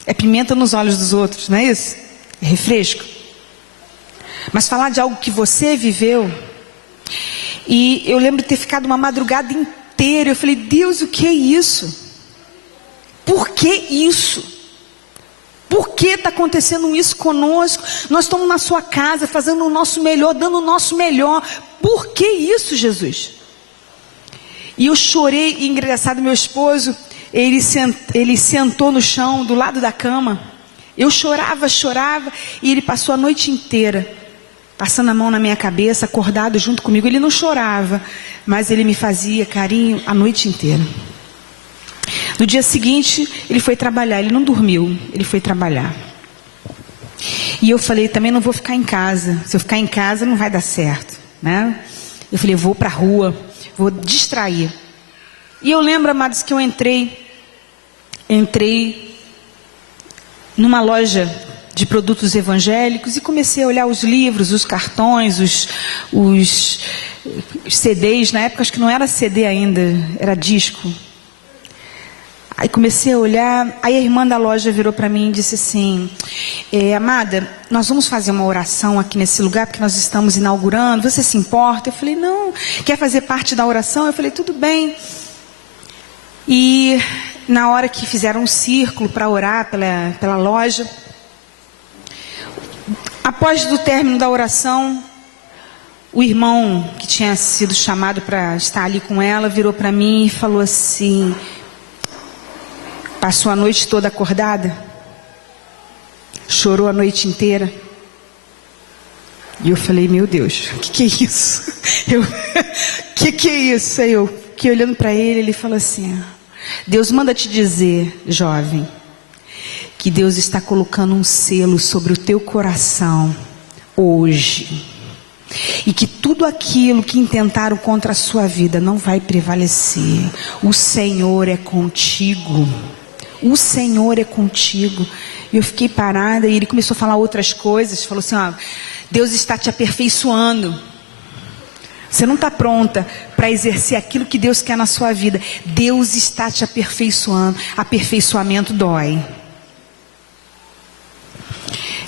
É pimenta nos olhos dos outros, não é isso? É refresco. Mas falar de algo que você viveu. E eu lembro de ter ficado uma madrugada inteira. Eu falei, Deus, o que é isso? Por que isso? Por que está acontecendo isso conosco? Nós estamos na sua casa, fazendo o nosso melhor, dando o nosso melhor. Por que isso, Jesus? E eu chorei, e engraçado, meu esposo, ele sentou no chão, do lado da cama. Eu chorava, e ele passou a noite inteira passando a mão na minha cabeça, acordado junto comigo. Ele não chorava, mas ele me fazia carinho a noite inteira. No dia seguinte, ele foi trabalhar. Ele não dormiu, ele foi trabalhar. E eu falei, também não vou ficar em casa. Se eu ficar em casa, não vai dar certo, né? Eu falei, eu vou para a rua, vou distrair. E eu lembro, amados, que eu entrei numa loja de produtos evangélicos e comecei a olhar os livros, os cartões, os CDs. Na época acho que não era CD ainda, era disco. Aí comecei a olhar, aí a irmã da loja virou para mim e disse assim, amada, nós vamos fazer uma oração aqui nesse lugar, porque nós estamos inaugurando, você se importa? Eu falei, não. Quer fazer parte da oração? Eu falei, tudo bem. E na hora que fizeram um círculo para orar pela loja, após o término da oração, o irmão que tinha sido chamado para estar ali com ela, virou para mim e falou assim, passou a noite toda acordada, chorou a noite inteira. E eu falei, meu Deus, o que é isso? Que é isso? Aí eu fiquei olhando para ele, ele falou assim, Deus manda te dizer, jovem, que Deus está colocando um selo sobre o teu coração hoje. E que tudo aquilo que intentaram contra a sua vida não vai prevalecer. O Senhor é contigo. O Senhor é contigo. E eu fiquei parada e ele começou a falar outras coisas. Falou assim, Deus está te aperfeiçoando. Você não está pronta para exercer aquilo que Deus quer na sua vida. Deus está te aperfeiçoando. Aperfeiçoamento dói.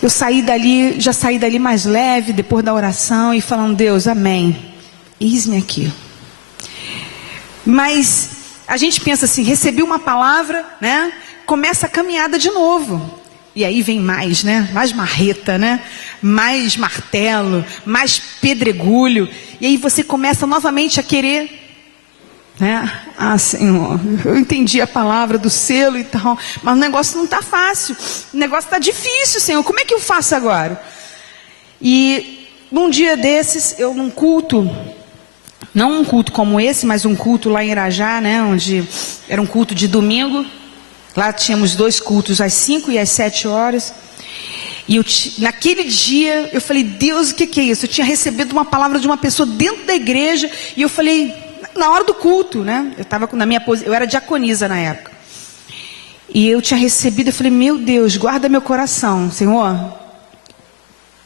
Eu já saí dali mais leve, depois da oração, e falando, Deus, amém, eis-me aqui. Mas a gente pensa assim, recebi uma palavra, né? Começa a caminhada de novo. E aí vem mais, né? Mais marreta, né? Mais martelo, mais pedregulho. E aí você começa novamente a querer, né? Senhor, eu entendi a palavra do selo e tal, mas o negócio não está fácil, o negócio está difícil, Senhor, como é que eu faço agora? E num dia desses, eu num culto, não um culto como esse, mas um culto lá em Irajá, né? Onde era um culto de domingo, lá tínhamos 2 cultos, às 5 e às 7 horas, e naquele dia, eu falei, Deus, o que é isso? Eu tinha recebido uma palavra de uma pessoa dentro da igreja, e eu falei, na hora do culto, né? Eu estava na minha posição, eu era diaconisa na época. E eu tinha recebido, eu falei, meu Deus, guarda meu coração, Senhor.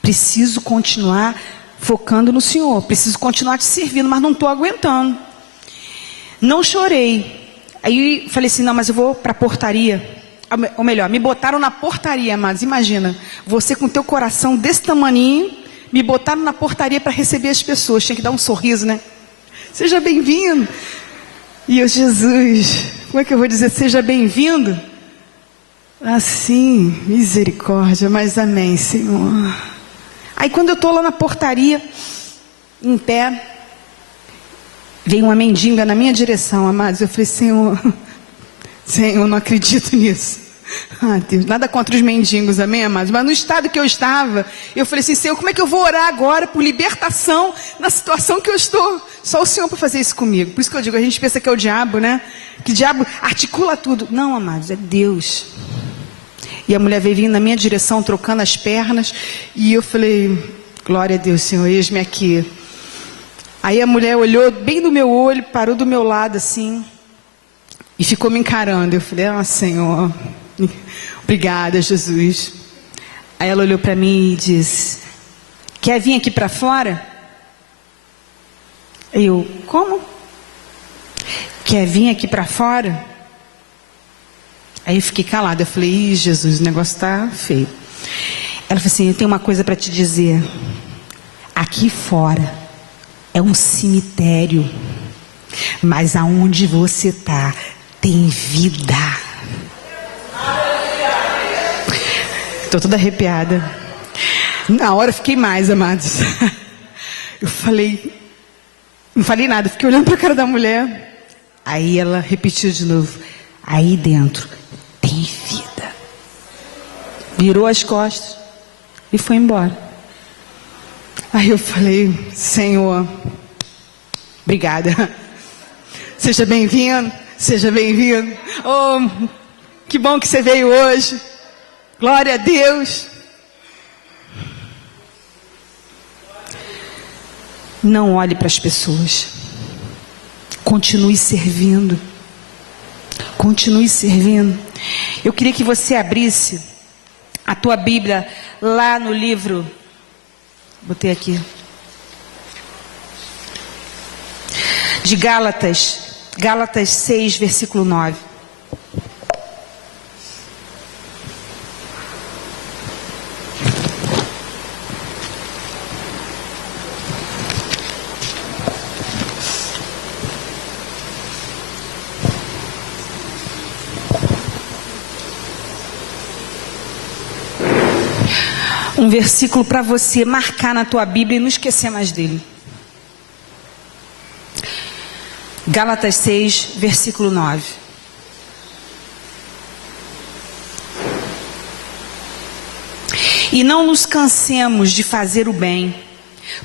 Preciso continuar focando no Senhor, preciso continuar te servindo, mas não estou aguentando. Não chorei. Aí falei assim, não, mas eu vou para a portaria. Ou melhor, me botaram na portaria, mas imagina, você com teu coração desse tamaninho, me botaram na portaria para receber as pessoas. Tinha que dar um sorriso, né? Seja bem-vindo. E eu, Jesus, como é que eu vou dizer seja bem-vindo? Assim, misericórdia, mas amém, Senhor. Aí quando eu estou lá na portaria, em pé, veio uma mendiga na minha direção, amados. Eu falei, Senhor, não acredito nisso. Ah, Deus, nada contra os mendigos, amém, amados? Mas no estado que eu estava, eu falei assim, Senhor, como é que eu vou orar agora por libertação na situação que eu estou? Só o Senhor para fazer isso comigo. Por isso que eu digo, a gente pensa que é o diabo, né? Que o diabo articula tudo. Não, amados, é Deus. E a mulher veio vindo na minha direção, trocando as pernas, e eu falei, glória a Deus, Senhor, eis-me aqui. Aí a mulher olhou bem no meu olho, parou do meu lado assim, e ficou me encarando. Eu falei, Senhor, obrigada, Jesus. Aí ela olhou para mim e disse, quer vir aqui para fora? Eu, como? Quer vir aqui para fora? Aí eu fiquei calada. Eu falei, Jesus, o negócio está feio. Ela falou assim, eu tenho uma coisa para te dizer. Aqui fora é um cemitério, mas aonde você está tem vida. Estou toda arrepiada. Na hora eu fiquei mais, amados. Eu falei, não falei nada, fiquei olhando para a cara da mulher. Aí ela repetiu de novo, aí dentro tem vida. Virou as costas e foi embora. Aí eu falei, Senhor, obrigada. Seja bem-vindo, seja bem-vindo. Oh, que bom que você veio hoje. Glória a Deus. Não olhe para as pessoas. Continue servindo. Continue servindo. Eu queria que você abrisse a tua Bíblia lá no livro. Botei aqui. De Gálatas. Gálatas 6, versículo 9. Um versículo para você marcar na tua Bíblia e não esquecer mais dele. Gálatas 6, versículo 9. E não nos cansemos de fazer o bem,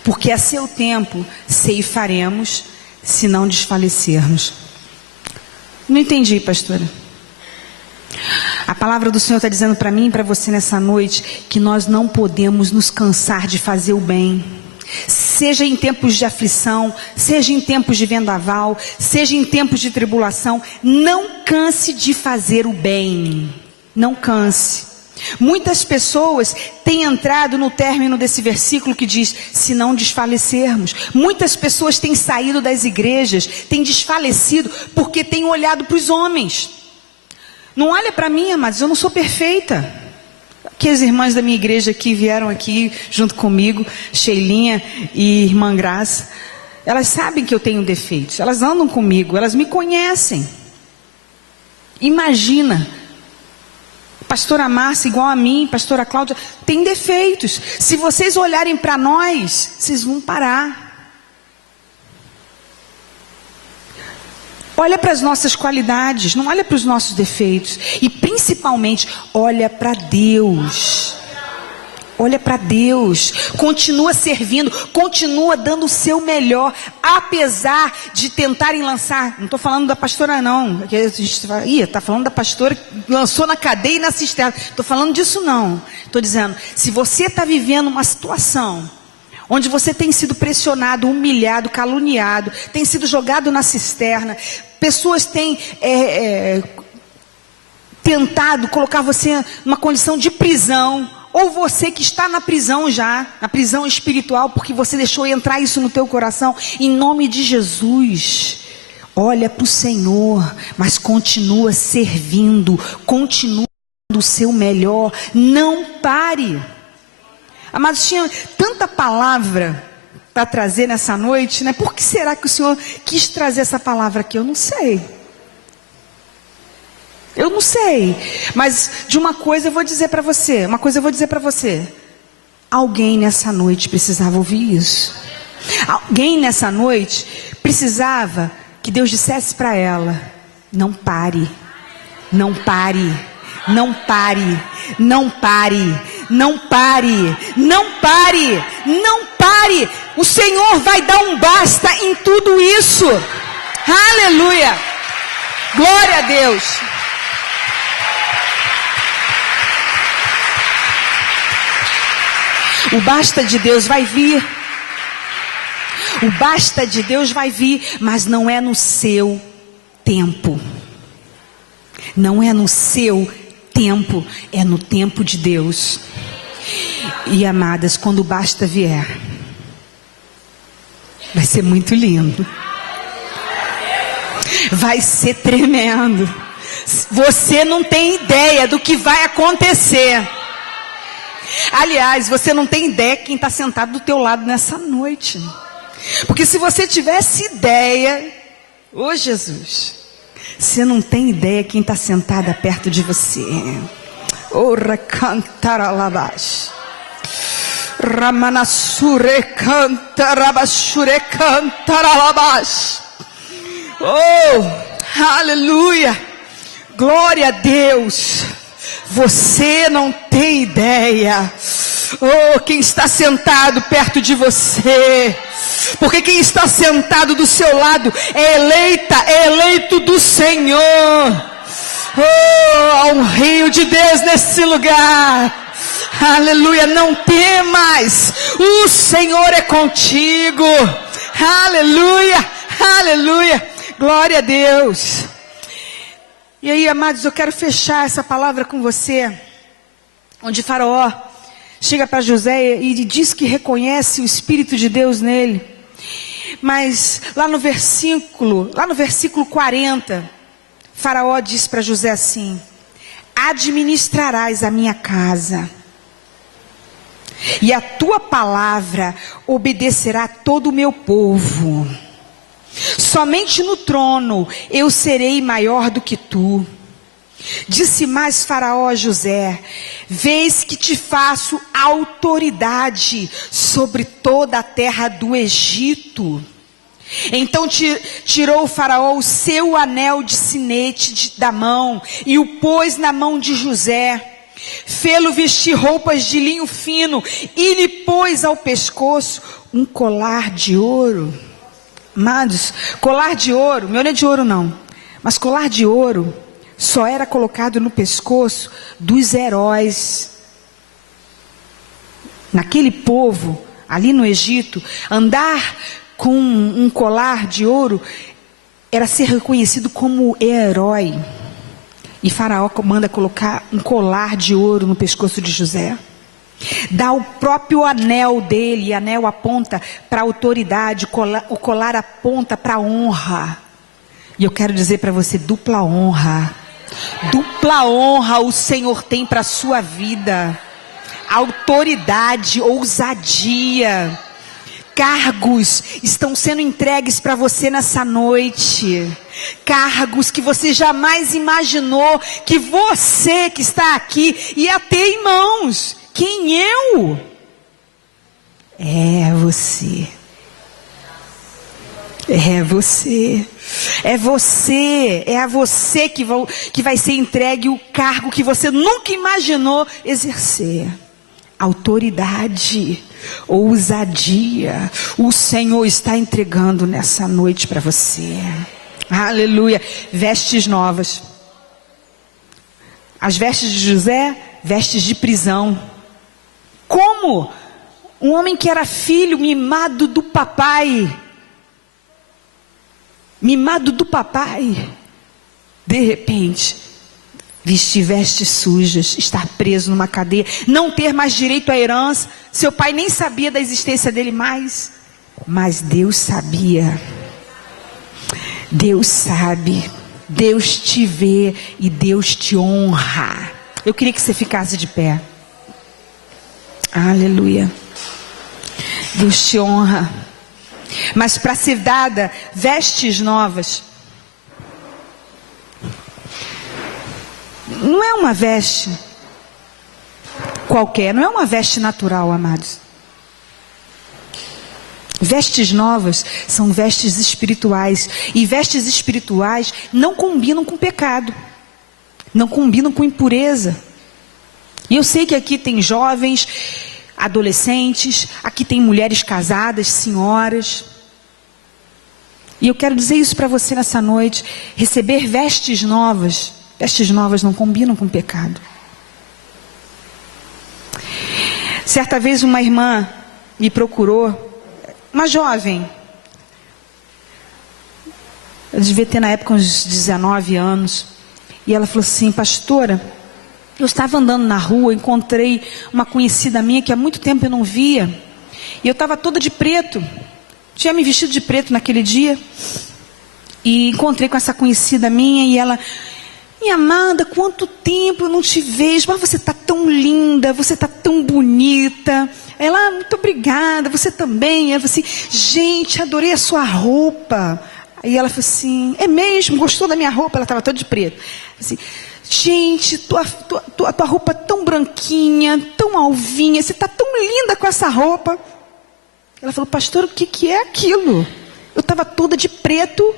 porque a seu tempo ceifaremos, se não desfalecermos. Não entendi, pastora. A palavra do Senhor está dizendo para mim e para você nessa noite que nós não podemos nos cansar de fazer o bem. Seja em tempos de aflição, seja em tempos de vendaval, seja em tempos de tribulação, não canse de fazer o bem. Não canse. Muitas pessoas têm entrado no término desse versículo que diz, se não desfalecermos. Muitas pessoas têm saído das igrejas, têm desfalecido porque têm olhado para os homens. Não olha para mim, amados, eu não sou perfeita. Que as irmãs da minha igreja aqui vieram aqui junto comigo, Sheilinha e Irmã Graça. Elas sabem que eu tenho defeitos, elas andam comigo, elas me conhecem. Imagina, pastora Márcia igual a mim, pastora Cláudia, tem defeitos. Se vocês olharem para nós, vocês vão parar. Olha para as nossas qualidades, não olha para os nossos defeitos. E principalmente, olha para Deus. Olha para Deus. Continua servindo, continua dando o seu melhor. Apesar de tentarem lançar, não estou falando da pastora não. A gente está falando da pastora que lançou na cadeia e na cisterna. Estou falando disso não. Estou dizendo, se você está vivendo uma situação onde você tem sido pressionado, humilhado, caluniado, tem sido jogado na cisterna, pessoas têm tentado colocar você numa condição de prisão, ou você que está na prisão já, na prisão espiritual, porque você deixou entrar isso no teu coração, em nome de Jesus, olha para o Senhor, mas continua servindo, continua dando o seu melhor, não pare. Amados, tinha tanta palavra para trazer nessa noite, né? Por que será que o Senhor quis trazer essa palavra aqui? Eu não sei. Eu não sei. Mas de uma coisa eu vou dizer para você. Alguém nessa noite precisava ouvir isso. Alguém nessa noite precisava que Deus dissesse para ela, não pare. Não pare. Não pare, não pare, não pare, não pare, não pare. O Senhor vai dar um basta em tudo isso. Aleluia. Glória a Deus. O basta de Deus vai vir. O basta de Deus vai vir, mas não é no seu tempo. Não é no seu tempo, é no tempo de Deus. E amadas, quando o basta vier, vai ser muito lindo. Vai ser tremendo. Você não tem ideia do que vai acontecer. Aliás, você não tem ideia quem está sentado do teu lado nessa noite. Porque se você tivesse ideia, ô Jesus, você não tem ideia quem está sentada perto de você. Ora cantaralabás. Ramanassure cantarabashure cantaralabás. Oh, aleluia. Glória a Deus. Você não tem ideia. Oh, quem está sentado perto de você. Porque quem está sentado do seu lado é eleito do Senhor. Oh, há um rio de Deus nesse lugar. Aleluia, não temas. O Senhor é contigo. Aleluia, aleluia. Glória a Deus. E aí, amados, eu quero fechar essa palavra com você. Onde Faraó chega para José e diz que reconhece o Espírito de Deus nele. Mas lá no versículo 40, Faraó diz para José assim: administrarás a minha casa, e a tua palavra obedecerá todo o meu povo. Somente no trono eu serei maior do que tu. Disse mais Faraó a José: vês que te faço autoridade sobre toda a terra do Egito. Então tirou o Faraó o seu anel de sinete da mão e o pôs na mão de José. Fê-lo vestir roupas de linho fino e lhe pôs ao pescoço um colar de ouro. Amados, colar de ouro, meu não é de ouro não, mas colar de ouro só era colocado no pescoço dos heróis. Naquele povo, ali no Egito, andar com um colar de ouro era ser reconhecido como herói. E Faraó manda colocar um colar de ouro no pescoço de José. Dá o próprio anel dele, e anel aponta para a autoridade, o colar aponta para a honra. E eu quero dizer para você, dupla honra o Senhor tem para a sua vida. Autoridade, ousadia, cargos estão sendo entregues para você nessa noite. Cargos que você jamais imaginou que você que está aqui ia ter em mãos. Quem eu? É você. É você. É você. É a você que vai ser entregue o cargo que você nunca imaginou exercer. Autoridade, ousadia, o Senhor está entregando nessa noite para você. Aleluia. Vestes novas. As vestes de José, vestes de prisão. Como? Um homem que era filho mimado do papai. Mimado do papai. De repente, vestir vestes sujas, estar preso numa cadeia, não ter mais direito à herança. Seu pai nem sabia da existência dele mais. Mas Deus sabia. Deus sabe. Deus te vê e Deus te honra. Eu queria que você ficasse de pé. Aleluia. Deus te honra. Mas para ser dada vestes novas, não é uma veste qualquer, não é uma veste natural, amados. Vestes novas são vestes espirituais. E vestes espirituais não combinam com pecado. não combinam com impureza. E eu sei que aqui tem jovens, adolescentes, aqui tem mulheres casadas, senhoras. E eu quero dizer isso para você nessa noite: receber vestes novas não combinam com pecado. Certa vez uma irmã me procurou, uma jovem, eu devia ter na época uns 19 anos, e ela falou assim: pastora, eu estava andando na rua, encontrei uma conhecida minha que há muito tempo eu não via, e eu estava toda de preto, tinha me vestido de preto naquele dia, e encontrei com essa conhecida minha, e ela: minha amada, quanto tempo eu não te vejo, mas você está tão linda, você está tão bonita. Ela: muito obrigada, você também. Ela falou assim: gente, adorei a sua roupa. Aí ela falou assim: é mesmo? Gostou da minha roupa? Ela estava toda de preto. Assim: gente, tua roupa tão branquinha, tão alvinha, você está tão linda com essa roupa. Ela falou: pastor, o que é aquilo? Eu estava toda de preto.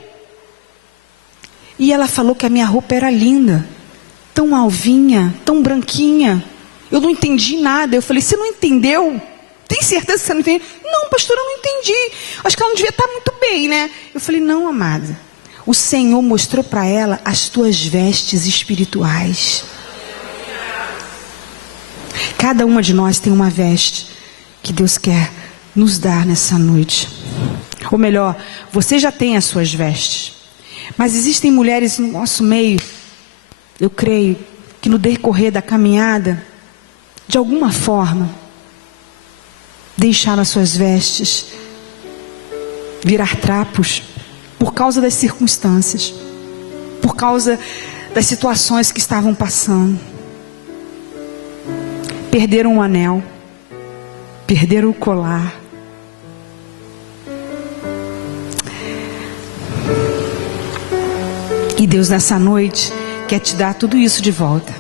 E ela falou que a minha roupa era linda, tão alvinha, tão branquinha. Eu não entendi nada. Eu falei: você não entendeu? Tem certeza que você não entendeu? Não, pastor, eu não entendi. Acho que ela não devia estar muito bem, né? Eu falei: não, amada. O Senhor mostrou para ela as tuas vestes espirituais. Cada uma de nós tem uma veste que Deus quer nos dar nessa noite. Ou melhor, você já tem as suas vestes. Mas existem mulheres no nosso meio, eu creio, que no decorrer da caminhada, de alguma forma, deixaram as suas vestes virar trapos, por causa das circunstâncias, por causa das situações que estavam passando. Perderam o anel, perderam o colar. E Deus nessa noite quer te dar tudo isso de volta.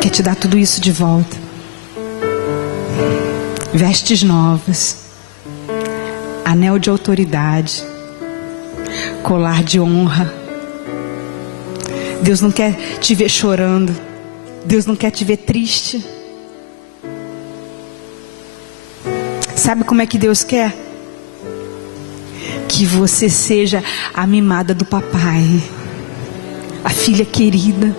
Quer te dar tudo isso de volta. Vestes novas, anel de autoridade, colar de honra. Deus não quer te ver chorando. Deus não quer te ver triste. Sabe como é que Deus quer? Que você seja a mimada do papai, a filha querida.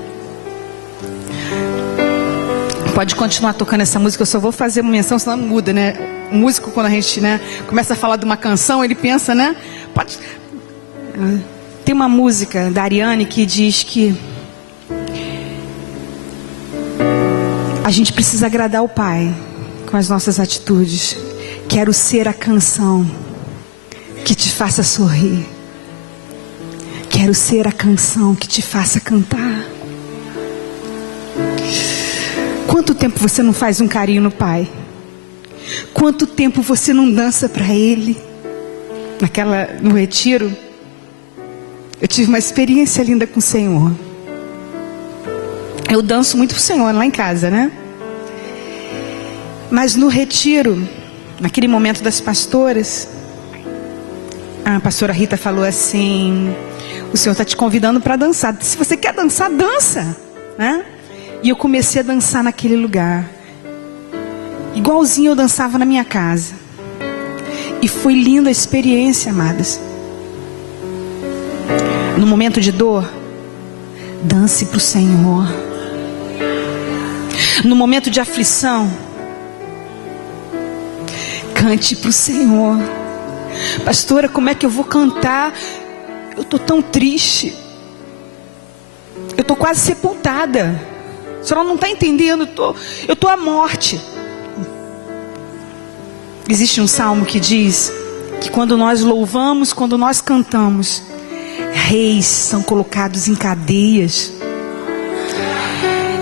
Pode continuar tocando essa música, eu só vou fazer uma menção, senão não muda, né? O músico, quando a gente, né, começa a falar de uma canção, ele pensa, né? Pode... Tem uma música da Ariane que diz que a gente precisa agradar o Pai com as nossas atitudes. Quero ser a canção que te faça sorrir. Quero ser a canção que te faça cantar. Quanto tempo você não faz um carinho no Pai? Quanto tempo você não dança para Ele? No retiro, eu tive uma experiência linda com o Senhor. Eu danço muito pro Senhor lá em casa, né? Mas no retiro, naquele momento das pastoras, a pastora Rita falou assim: o Senhor está te convidando para dançar. Se você quer dançar, dança, né? E eu comecei a dançar naquele lugar, igualzinho eu dançava na minha casa. E foi linda a experiência, amadas. No momento de dor, dance para o Senhor. No momento de aflição, cante para o Senhor. Pastora, como é que eu vou cantar? Eu estou tão triste. Eu estou quase sepultada. A senhora não está entendendo. Eu estou à morte. Existe um salmo que diz que quando nós louvamos, quando nós cantamos, reis são colocados em cadeias.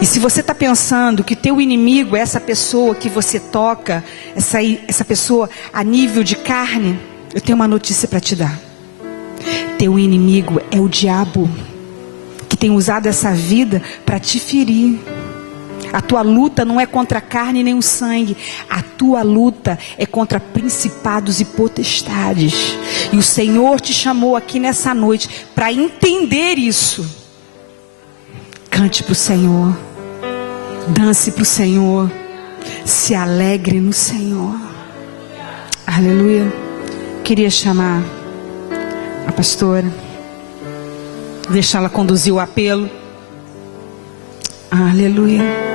E se você está pensando que teu inimigo é essa pessoa que você toca, essa pessoa a nível de carne, eu tenho uma notícia para te dar. Teu inimigo é o diabo, que tem usado essa vida para te ferir. A tua luta não é contra a carne nem o sangue. A tua luta é contra principados e potestades. E o Senhor te chamou aqui nessa noite para entender isso. Cante para o Senhor. Dance para o Senhor. Se alegre no Senhor. Aleluia. Queria chamar a pastora, deixá-la conduzir o apelo. Aleluia.